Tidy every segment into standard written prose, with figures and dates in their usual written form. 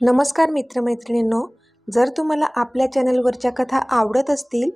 नमस्कार मित्रमैत्रिणींनो, जर तुम्हाला आपल्या चॅनलवरच्या कथा आवडत असतील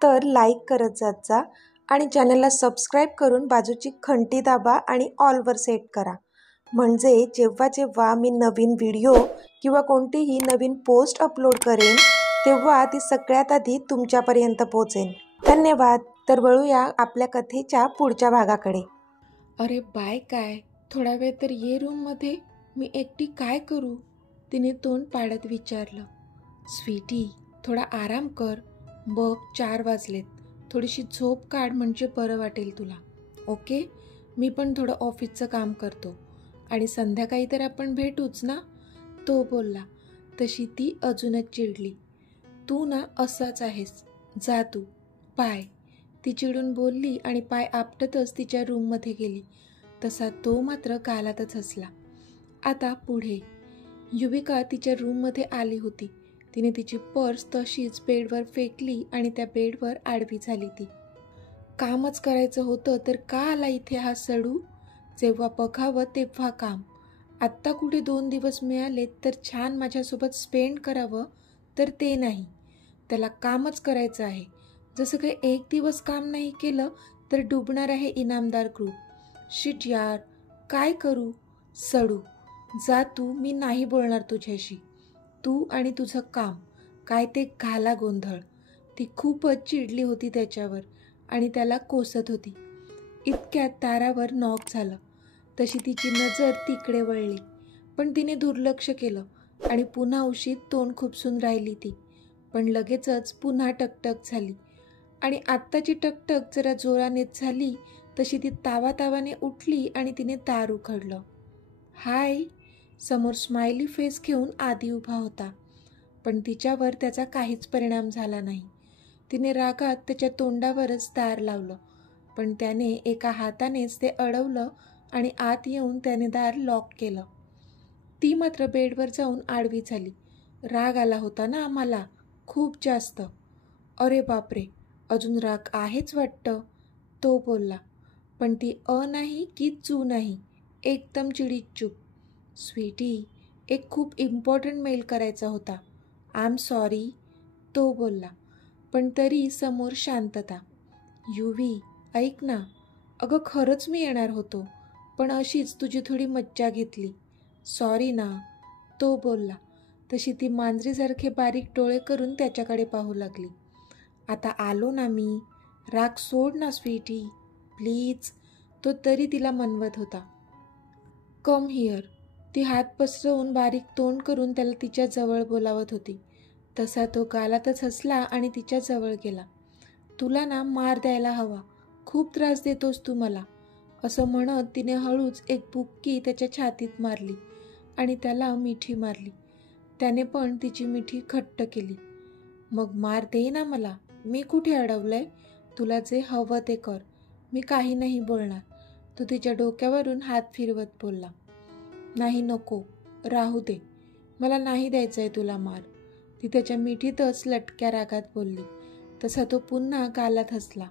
तर लाईक करत जात जा आणि चॅनलला सबस्क्राईब करून बाजूची घंटी दाबा आणि ऑलवर सेट करा. म्हणजे जेव्हा जेव्हा मी नवीन व्हिडिओ किंवा कोणतीही नवीन पोस्ट अपलोड करेन तेव्हा ती सगळ्यात आधी तुमच्यापर्यंत पोहोचेल. धन्यवाद. तर वळूया आपल्या कथेच्या पुढच्या भागाकडे. अरे बाय काय, थोडा वेळ तर ये रूममध्ये. मी एकटी काय करू? तिने तोंड पाडत विचारलं. स्वीटी, थोडा आराम कर. बघ 4 वाजलेत. थोडीशी झोप काढ म्हणजे बरं वाटेल तुला. ओके? मी पण थोडं ऑफिसचं काम करतो आणि संध्याकाळी तर आपण भेटूच ना, तो बोलला. तशी ती अजूनच चिडली. तू ना असाच आहेस. जा तू. बाय. ती चिडून बोलली आणि पाय आपटतच तिच्या रूममध्ये गेली. तसा तो मात्र गालातच हसला. आता पुढे. युविका तिच्या रूममध्ये आली होती. तिने तिची पर्स तशीच बेडवर फेकली आणि त्या बेडवर आडवी झाली. ती कामच करायचं होतं तर का आला इथे हा सडू? जेव्हा बघावं तेव्हा काम. आत्ता कुठे 2 दिवस मिळालेत तर छान माझ्यासोबत स्पेंड करावं, तर ते नाही. त्याला कामच करायचं आहे. जसं काही 1 दिवस काम नाही केलं तर डुबणार आहे इनामदार ग्रुप. शिट यार, काय करू? सडू, जा तू. मी नाही बोलणार तुझ्याशी. तू आणि तुझं काम, काय ते घाला गोंधळ. ती खूपच चिडली होती त्याच्यावर आणि त्याला कोसत होती. इतक्यात दारावर नॉक झालं. तशी तिची नजर तिकडे वळली, पण तिने दुर्लक्ष केलं आणि पुन्हा उशीत तोंड खुपसून राहिली ती. पण लगेचच पुन्हा टकटक झाली आणि आत्ताची टकटक जरा जोरानेच झाली. तशी ती तावातावाने उठली आणि तिने दार उघडलं. हाय. समोर स्माइली फेस घेऊन आधी उभा होता, पण तिच्यावर त्याचा काहीच परिणाम झाला नाही. तिने रागात त्याच्या तोंडावरच दार लावलं, पण त्याने एका हातानेच ते अडवलं आणि आत येऊन त्याने दार लॉक केलं. ती मात्र बेडवर जाऊन आडवी झाली. राग आला होता ना आम्हाला, खूप जास्त. अरे बापरे, अजून राग आहेच वाटतं, तो बोलला. पण ती नाही की चू नाही, एकदम चिडीत चूप. स्वीटी, एक खूप इम्पॉर्टंट मेल करायचा होता. आय एम सॉरी, तो बोलला. पण तरी समोर शांतता. युवी, ऐक ना. अगं खरंच मी येणार होतो, पण अशीच तुझी थोडी मज्जा घेतली. सॉरी ना, तो बोलला. तशी ती मांजरीसारखे बारीक डोळे करून त्याच्याकडे पाहू लागली. आता आलो ना मी, राग सोड ना स्वीटी, प्लीज, तो तरी तिला मनवत होता. Come here. ती हात पसरवून बारीक तोंड करून त्याला तिच्या जवळ बोलावत होती. तसा तो गालातच हसला आणि तिच्या जवळ गेला. तुला ना मार द्यायला हवा, खूप त्रास देतोस तू मला, असं म्हणत तिने हळूच एक बुक्की त्याच्या छातीत मारली आणि त्याला मिठी मारली. त्याने पण तिची मिठी घट्ट केली. मग मार दे ना मला, मी कुठे अडवलंय? तुला जे हवं ते कर, मी काही नाही बोलणार, तो तिच्या डोक्यावरून हात फिरवत बोलला. नाही नको, राहू दे, मला नाही द्यायचंय तुला मार, ती त्याच्या मिठीतच लटक्या रागात बोलली. तसा तो पुन्हा गालात हसला.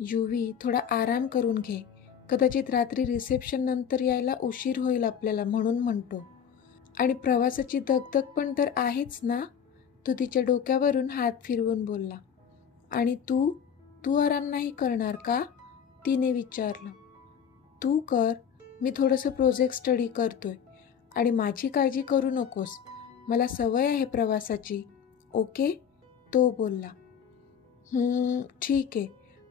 युवी, थोडा आराम करून घे, कदाचित रात्री रिसेप्शन नंतर यायला उशीर होईल आपल्याला म्हणून म्हणतो. आणि प्रवासाची दगदग पण तर आहेच ना, तो तिच्या डोक्यावरून हात फिरवून बोलला. आणि तू तू आराम नाही करणार का, तिने विचारलं. तू कर, मी थोडंसं प्रोजेक्ट स्टडी करतोय आणि माझी काळजी करू नकोस, मला सवय आहे प्रवासाची. ओके, तो बोलला. ठीक आहे,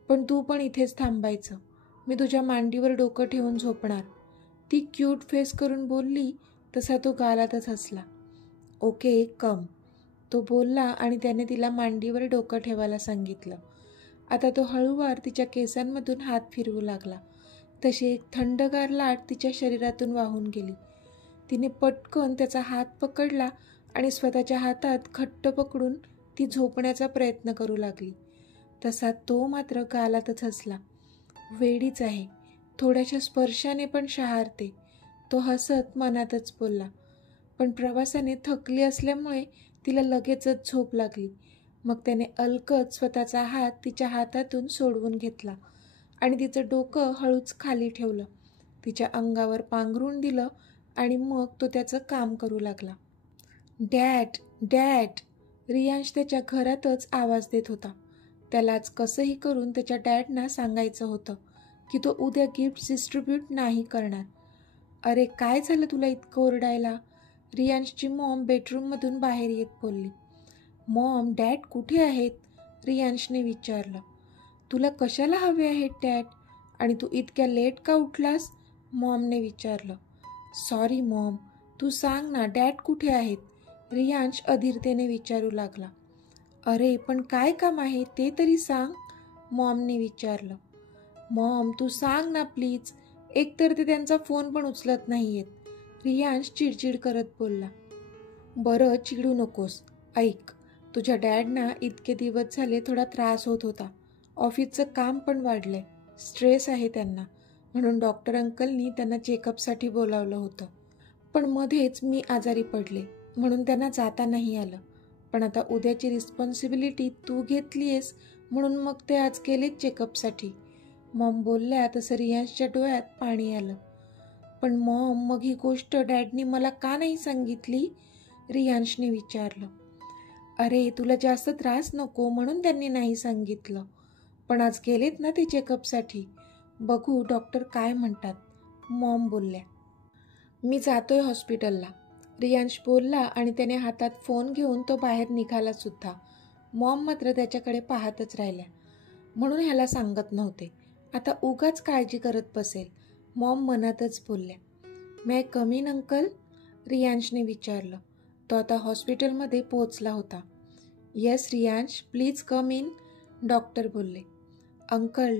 पण तू पण इथेच थांबायचं, मी तुझ्या मांडीवर डोकं ठेवून झोपणार, ती क्यूट फेस करून बोलली. तसा तो गालातच हसला. ओके कम, तो बोलला आणि त्याने तिला मांडीवर डोकं ठेवायला सांगितलं. आता तो हळूवार तिच्या केसांमधून हात फिरवू लागला. तशी एक थंडगार लाट तिच्या शरीरातून वाहून गेली. तिने पटकन त्याचा हात पकडला आणि स्वतःच्या हातात घट्ट पकडून ती झोपण्याचा प्रयत्न करू लागली. तसा तो मात्र गालातच हसला. वेडीच आहे, थोड्याशा स्पर्शाने पण शहारते, तो हसत मनातच बोलला. पण प्रवासाने थकली असल्यामुळे तिला लगेचच झोप लागली. मग त्याने अलगद स्वतःचा हात तिच्या हातातून सोडवून घेतला आणि तिचं डोकं हळूच खाली ठेवलं, तिच्या अंगावर पांघरून दिलं आणि मग तो त्याचं काम करू लागला. डॅड डॅड, रियांश त्याच्या घरातच आवाज देत होता. त्यालाच कसंही करून त्याच्या डॅडना सांगायचं होतं की तो उद्या गिफ्ट डिस्ट्रीब्यूट नाही करणार. अरे काय झालं तुला इतकं ओरडायला? रियांशची मॉम बेडरूममधून बाहेर येत बोलली. मॉम, डॅड कुठे आहेत? रियांशने विचारलं. तुला कशाला हवे आहेत डॅड? आणि तू इतक्या लेट का उठलास? मॉमने विचारलं. सॉरी मॉम, तू सांग ना डॅड कुठे आहेत? रियांश अधीरतेने विचारू लागला. अरे पण काय काम आहे ते तरी सांग, मॉमने विचारलं. मॉम तू सांग ना प्लीज, एकतर ते त्यांचा फोन पण उचलत नाहीयेत, रियांश चिडचिड करत बोलला. बरं चिडू नकोस, ऐक, तुझ्या डॅडना इतके दिवस झाले थोडा त्रास होत होता. ऑफिसचं काम पण वाढलंय, स्ट्रेस आहे त्यांना, म्हणून डॉक्टर अंकलनी त्यांना चेकअपसाठी बोलावलं होतं. पण मध्येच मी आजारी पडले म्हणून त्यांना जाता नाही आलं. पण आता उद्याची रिस्पॉन्सिबिलिटी तू घेतली आहेस म्हणून मग ते आज गेलेच चेकअपसाठी, मॉम बोलल्या. तसं रियांशच्या डोळ्यात पाणी आलं. पण मॉम, मग ही गोष्ट डॅडनी मला का नाही सांगितली? रियांशने विचारलं. अरे तुला जास्त त्रास नको म्हणून त्यांनी नाही सांगितलं, पण आज गेलेत ना ते चेकअपसाठी, बघू डॉक्टर काय म्हणतात, मॉम बोलल्या. मी जातोय हॉस्पिटलला, रियांश बोलला आणि त्याने हातात फोन घेऊन तो बाहेर निघाला सुद्धा. मॉम मात्र त्याच्याकडे पाहतच राहिल्या. म्हणून ह्याला सांगत नव्हते, आता उगाच काळजी करत बसेल, मॉम मनातच बोलल्या. मे कम इन अंकल? रियांशने विचारलं. तो आता हॉस्पिटलमध्ये पोहोचला होता. Yes Riyansh, please come in, doctor बोलले. अंकल,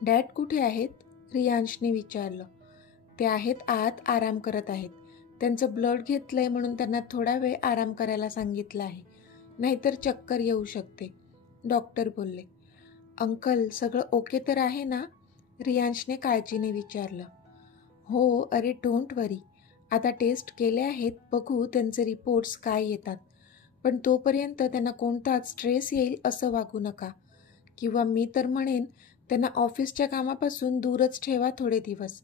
डॅड कुठे आहेत? रियांशने विचारलं. ते आहेत आत, आराम करत आहेत. त्यांचं ब्लड घेतलंय म्हणून त्यांना थोडा वेळ आराम करायला सांगितलं आहे, नाहीतर चक्कर येऊ शकते, डॉक्टर बोलले. अंकल, सगळं ओके तर आहे ना? रियांशने काळजीने विचारलं. हो, अरे डोंट वरी, आता टेस्ट केले आहेत, बघू त्यांचे रिपोर्ट्स काय येतात. पण तोपर्यंत त्यांना कोणताच स्ट्रेस येईल असं वागू नका, किंवा मी तर म्हणेन त्यांना ऑफिसच्या कामापासून दूरच ठेवा थोडे दिवस,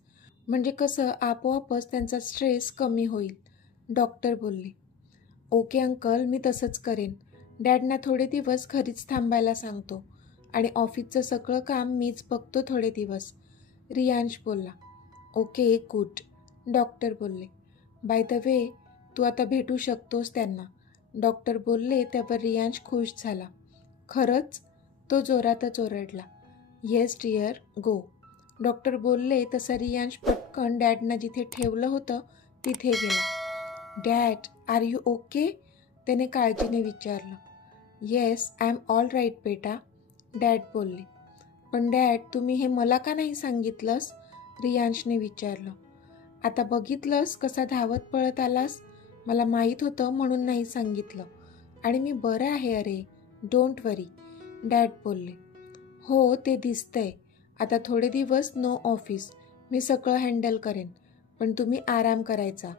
म्हणजे कसं आपोआपच त्यांचा स्ट्रेस कमी होईल, डॉक्टर बोलले. ओके अंकल, मी तसंच करेन. डॅडना थोडे दिवस घरीच थांबायला सांगतो आणि ऑफिसचं सगळं काम मीच बघतो थोडे दिवस, रियांश बोलला. ओके गुड, डॉक्टर बोलले. बाय द वे, तू आता भेटू शकतोस त्यांना, डॉक्टर बोलले. त्यावर रियांश खुश झाला. खरंच? तो जोरातच ओरडला. येस डिअर, गो, डॉक्टर बोलले. तसा रियांश पटकन डॅडना जिथे ठेवलं होतं तिथे गेला. Dad, are you okay? त्याने काळजीने विचारलं. Yes, I am all right बेटा, डॅड बोलले. पण डॅड, तुम्ही हे मला का नाही सांगितलंस? रियांशने विचारलं. आता बघितलंस कसा धावत पळत आलास? मला माहीत होतं म्हणून नाही सांगितलं, आणि मी बरं आहे अरे, डोंट वरी, डॅड बोलले. हो ते दिसतंय. आता थोडे दिवस नो ऑफिस, मी सगळं हँडल करेन, पण तुम्ही आराम करायचा,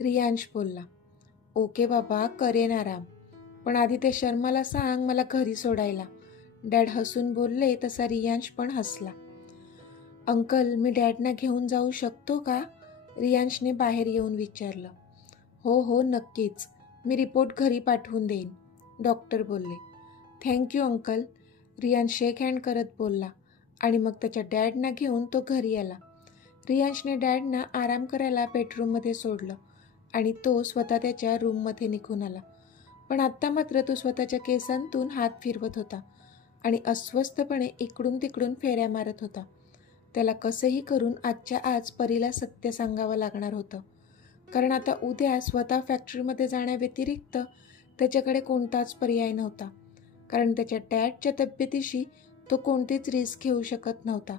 रियांश बोलला. ओके बाबा, करेन आराम, पण आधी ते शर्माला सांग मला घरी सोडायला, डॅड हसून बोलले. तसा रियांश पण हसला. अंकल, मी डॅडना घेऊन जाऊ शकतो का? रियांशने बाहेर येऊन विचारलं. हो हो नक्कीच, मी रिपोर्ट घरी पाठवून देईन, डॉक्टर बोलले. थँक्यू अंकल, रियांश शेक हँड करत बोलला आणि मग त्याच्या डॅडना घेऊन तो घरी आला. रियांशने डॅडना आराम करायला बेडरूममध्ये सोडलं आणि तो स्वतः त्याच्या रूममध्ये निघून आला. पण आत्ता मात्र तो स्वतःच्या केसांतून हात फिरवत होता आणि अस्वस्थपणे इकडून तिकडून फेऱ्या मारत होता. त्याला कसंही करून आजच्या आज परीला सत्य सांगावं लागणार होतं, कारण आता उद्या स्वतः फॅक्टरीमध्ये जाण्याव्यतिरिक्त त्याच्याकडे कोणताच पर्याय नव्हता, कारण त्याच्या डॅडच्या तब्येतीशी तो कोणतीच रिस्क घेऊ शकत नव्हता.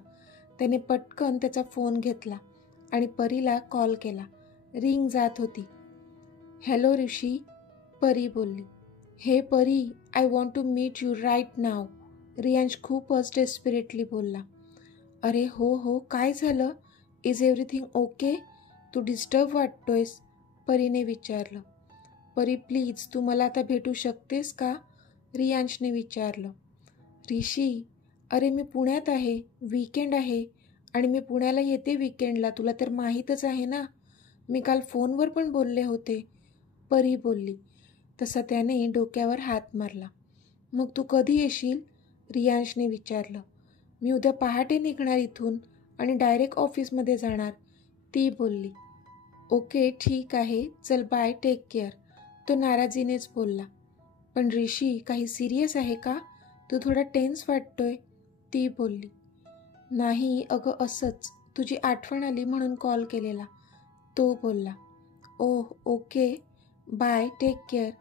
त्याने पटकन त्याचा फोन घेतला आणि परीला कॉल केला. रिंग जात होती. हॅलो ऋषी, परी बोलली. Hey Pari, I want to meet you right now, Riyansh खूपच डेस्परेटली बोलला. अरे हो हो, काय झालं? Is everything okay? तू डिस्टर्ब वाटतोयस, परीने विचारलं. परी प्लीज, तू मला आता भेटू शकतेस का? रियांशने विचारलं. ऋषी, अरे मी पुण्यात आहे, वीकेंड आहे आणि मी पुण्याला येते वीकेंडला, तुला तर माहीतच आहे ना, मी काल फोनवर पण बोलले होते. परी बोलली. तसा त्याने डोक्यावर हात मारला. मग तू कधी येशील? रियांशने विचारलं. मी उद्या पहाटे निघणार इथून आणि डायरेक्ट ऑफिसमध्ये जाणार, ती बोलली. ओके ठीक आहे, चल बाय, टेक केअर, तो नाराजीनेच बोलला. पण ऋषी, काही सिरियस आहे का? तू थोडा टेन्स वाटतोय, ती बोलली. नाही अगं, असंच तुझी आठवण आली म्हणून कॉल केलेला, तो बोलला. Oh okay, bye, take care,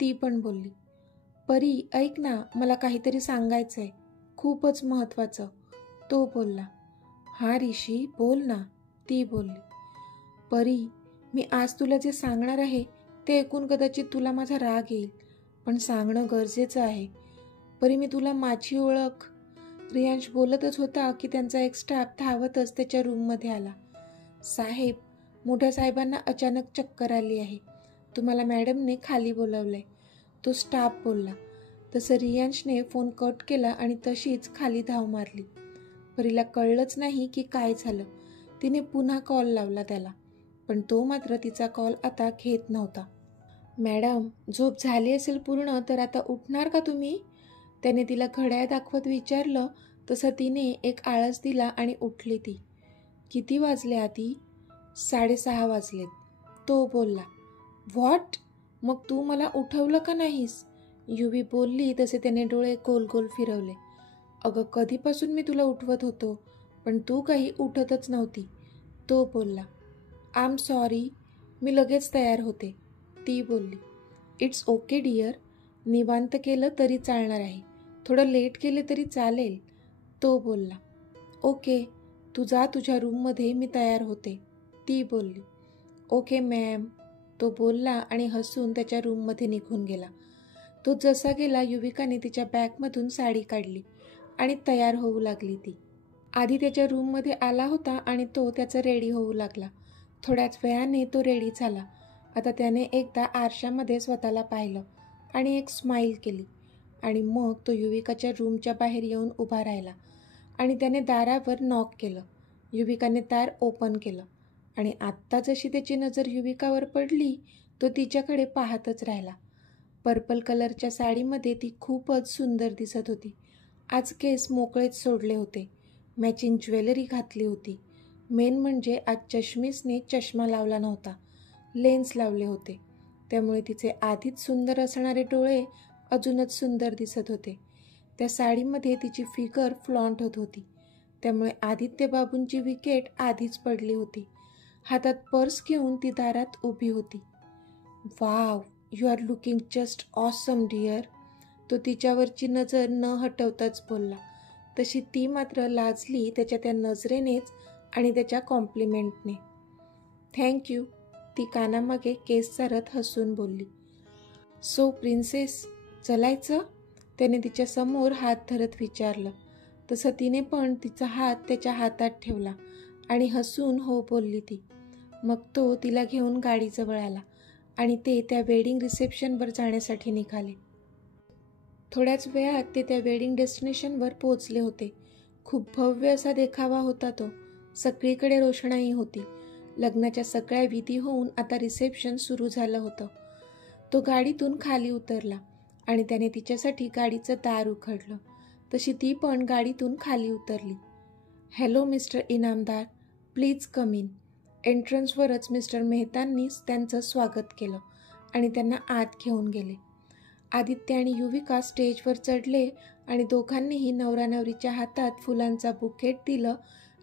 ती पण बोलली. परी ऐक ना, मला काहीतरी सांगायचं आहे, खूपच महत्त्वाचं, तो बोलला. हां ऋषी बोल ना, ती बोलली. परी, मी आज तुला जे सांगणार आहे ते ऐकून कदाचित तुला माझा राग येईल, पण सांगणं गरजेचं आहे. परी, मी तुला माझी ओळख. रियांश बोलतच होता की त्यांचा एक स्टाफ धावतच त्याच्या रूममध्ये आला. साहेब, मोठ्या साहेबांना अचानक चक्कर आली आहे, तुम्हाला मॅडमने खाली बोलावलंय, तो स्टाफ बोलला. तसं रियांशने फोन कट केला आणि तशीच खाली धाव मारली. परीला कळलंच नाही की काय झालं. तिने पुन्हा कॉल लावला त्याला, पण तो मात्र तिचा कॉल आता घेत नव्हता. मॅडम, झोप झाली असेल पूर्ण तर आता उठणार का तुम्ही? त्याने तिला घड्याळ दाखवत विचारलं. तसं तिने एक आळस दिला आणि उठली ती. किती वाजले आधी? 6:30 वाजलेत, तो बोलला. व्हॉट? मग तू मला उठवलं का नाहीस? युवी बोलली. तसे त्याने डोळे गोल गोल फिरवले. अगं, कधीपासून मी तुला उठवत होतो, पण तू काही उठतच नव्हती, तो बोलला. आय एम सॉरी, मी लगेच तयार होते, ती बोलली. इट्स ओके डिअर, निवांत केलं तरी चालणार आहे, थोडं लेट केले तरी चालेल, तो बोलला. ओके, तू जा तुझ्या रूममध्ये, मी तयार होते, ती बोलली. ओके मॅम, तो बोलला आणि हसून त्याच्या रूममध्ये निघून गेला. तो जसा गेला, युविकाने तिच्या बॅगमधून साडी काढली आणि तयार होऊ लागली. ती आधी त्याच्या रूममध्ये आला होता आणि तो त्याचा रेडी होऊ लागला. थोड्याच वेळाने तो रेडी झाला. आता त्याने एकदा आरशामध्ये स्वतःला पाहिलं आणि एक स्माईल केली आणि मग तो युविकाच्या रूमच्या बाहेर येऊन उभा राहिला आणि त्याने दारावर नॉक केलं. युविकाने दार ओपन केलं आणि आत्ता जशी त्याची नजर युविकावर पडली, तो तिच्याकडे पाहतच राहिला. पर्पल कलरच्या साडीमध्ये ती खूपच सुंदर दिसत होती. आज केस मोकळेच सोडले होते, मॅचिंग ज्वेलरी घातली होती. मेन म्हणजे आज चष्मीसने चष्मा लावला नव्हता, लेन्स लावले होते, त्यामुळे तिचे आधीच सुंदर असणारे डोळे अजूनच सुंदर दिसत होते. त्या साडीमध्ये तिची फिगर फ्लॉन्ट होत होती, त्यामुळे आदित्य बाबूंची विकेट आधीच पडली होती. हातात पर्स घेऊन ती दारात उभी होती. Wow, you are looking just awesome dear, तो तिच्यावरची नजर न हटवताच बोलला. तशी ती मात्र लाजली त्याच्या त्या नजरेनेच आणि त्याच्या कॉम्प्लिमेंटने. थँक्यू, ती कानामागे केस सारत हसून बोलली. सो प्रिन्सेस, चलायचं? त्याने तिच्यासमोर हात धरत विचारलं. तसं तिने पण तिचा हात त्याच्या हातात ठेवला आणि हसून हो बोलली ती. मग तो तिला घेऊन गाडीजवळ आला आणि ते त्या वेडिंग रिसेप्शनवर जाण्यासाठी निघाले. थोड्याच वेळात ते त्या वेडिंग डेस्टिनेशनवर पोहोचले होते. खूप भव्य असा देखावा होता तो. सगळीकडे रोषणाई होती. लग्नाच्या सगळ्या विधी होऊन आता रिसेप्शन सुरू झालं होतं. तो गाडीतून खाली उतरला आणि त्याने तिच्यासाठी गाडीचं दार उघडलं. तशी ती पण गाडीतून खाली उतरली. Hello mister Inamdar, please come in. एंट्रन्सवरच मिस्टर मेहतांनी त्यांचं स्वागत केलं आणि त्यांना आत घेऊन गेले. आदित्य आणि युविका स्टेजवर चढले आणि दोघांनीही नवरा नवरीच्या हातात फुलांचा बुकेट दिलं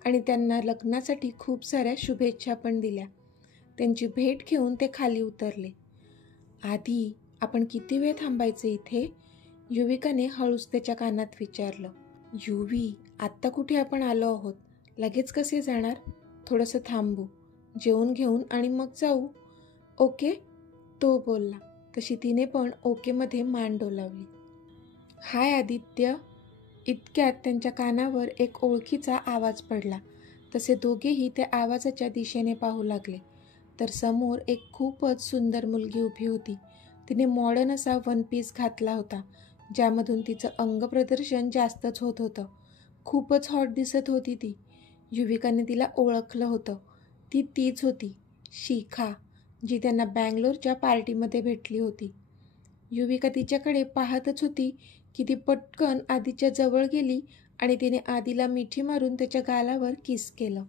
आणि त्यांना लग्नासाठी खूप साऱ्या शुभेच्छा पण दिल्या. त्यांची भेट घेऊन ते खाली उतरले. आधी आपण किती वेळ थांबायचे इथे? युविकाने हळूच त्याच्या कानात विचारलं. युवी, आत्ता कुठे आपण आलो आहोत, लगेच कसे जाणार? थोडंसं थांबू, जेवून घेऊन आणि मग जाऊ. ओके, तो बोलला. तशी तिने पण ओकेमध्ये मान डोलावली. हाय आदित्य. इतक्यात त्यांच्या कानावर एक ओळखीचा आवाज पडला. तसे दोघेही त्या आवाजाच्या दिशेने पाहू लागले तर समोर एक खूपच सुंदर मुलगी उभी होती. तिने मॉडर्न असा वन पीस घातला होता, ज्यामधून तिचं अंगप्रदर्शन जास्तच होत होतं. खूपच हॉट दिसत होती ती. युविकाने तिला ओळखलं होतं. ती तीच होती, शिखा, जी त्यांना बँगलोरच्या पार्टीमध्ये भेटली होती. युविका तिच्याकडे पाहतच होती की ती पटकन आदीच्या जवळ गेली आणि तिने आदीला मिठी मारून त्याच्या गालावर किस केलं.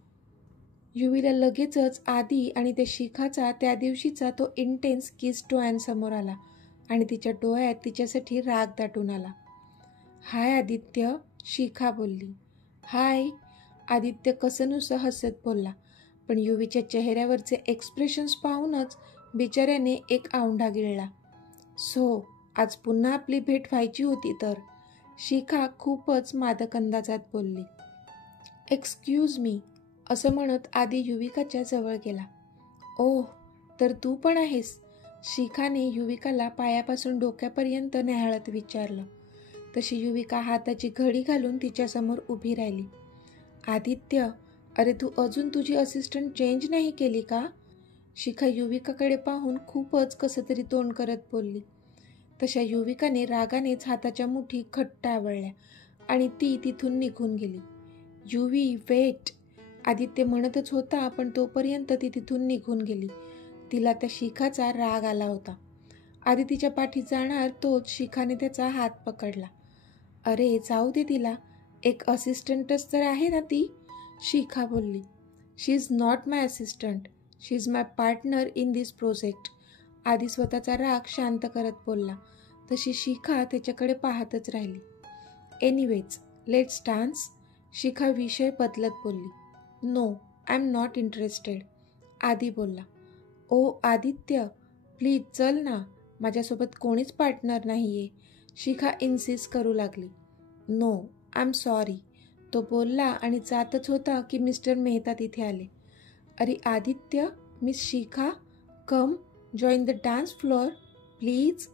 युवीला लगेचच आदी आणि त्या शिखाचा त्या दिवशीचा तो इंटेन्स किस डोळ्यांसमोर आला आणि तिच्या डोळ्यात तिच्यासाठी राग दाटून आला. हाय आदित्य, शिखा बोलली. हाय, आदित्य कसंनुसं हसत बोलला. पण युवीच्या चेहऱ्यावरचे एक्सप्रेशन्स पाहूनच बिचाऱ्याने एक औंढा गिळला. सो आज पुन्हा आपली भेट व्हायची होती तर, शिखा खूपच मादक अंदाजात बोलली. एक्सक्यूज मी, असं म्हणत आदी युविकाच्या जवळ गेला. ओह, तर तू पण आहेस, शिखाने युविकाला पायापासून डोक्यापर्यंत न्याहाळत विचारलं. तशी युविका हाताची घडी घालून तिच्यासमोर उभी राहिली. आदित्य, अरे तू अजून तुझी असिस्टंट चेंज नाही केली का? शिखा युविकाकडे पाहून खूपच कसं तरी तोंड करत बोलली. तशा युविकाने रागानेच हाताच्या मुठी घट्ट आवळल्या आणि ती तिथून निघून गेली. युवी, वेट, आदित्य म्हणतच होता, पण तोपर्यंत ती तिथून निघून गेली. तिला त्या शिखाचा राग आला होता. आधी तिच्या पाठी जाणार तोच शिखाने त्याचा हात पकडला. अरे जाऊ दे तिला, एक असिस्टंटच तर आहे ना ती, शिखा बोलली. She is not my assistant, she is my partner in this project. आधी स्वतःचा राग शांत करत बोलला. तशी शिखा त्याच्याकडे पाहतच राहिली. एनिवेज, लेट्स डान्स, शिखा विषय बदलत बोलली. No, I am not interested, Aadi बोलला. ओ आदित्य, प्लीज चल ना, माझ्यासोबत कोणीच पार्टनर नाही आहे, शिखा इन्सिस्ट करू लागली. नो, आय एम सॉरी, तो बोलला आणि जातच होता की मिस्टर मेहता तिथे आले. अरे Aditya, miss Shikha, come join the dance floor please.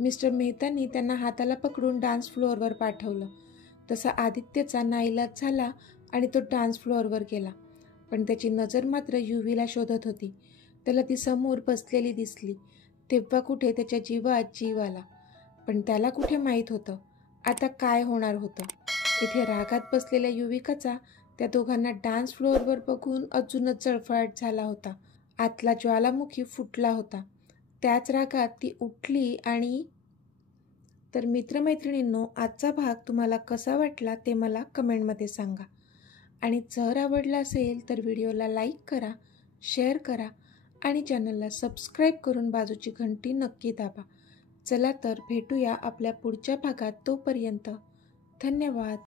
Mister मेहतांनी त्यांना हाताला पकडून डान्स फ्लोअरवर पाठवलं. तसा आदित्यचा नाईलाज झाला आणि तो डान्स फ्लोअरवर गेला. पण त्याची नजर मात्र युवीला शोधत होती. त्याला ती समोर बसलेली दिसली. तेव्हा कुठे त्याच्या जीवात जीव आला. पण त्याला कुठे माहीत होतं आता काय होणार होतं. इथे रागात बसलेल्या युविकाचा त्या दोघांना डान्स फ्लोअरवर बघून अजूनच जळफळाट झाला होता. आतला ज्वालामुखी फुटला होता. त्याच रागात ती उठली आणि तर मित्रमैत्रिणींनो, आजचा भाग तुम्हाला कसा वाटला ते मला कमेंटमध्ये सांगा. आणि जर आवडला असेल तर व्हिडिओला लाईक करा, शेअर करा आणि चॅनलला सबस्क्राईब करून बाजूची घंटी नक्की दाबा. चला तर भेटूया आपल्या पुढच्या भागात. तोपर्यंत धन्यवाद.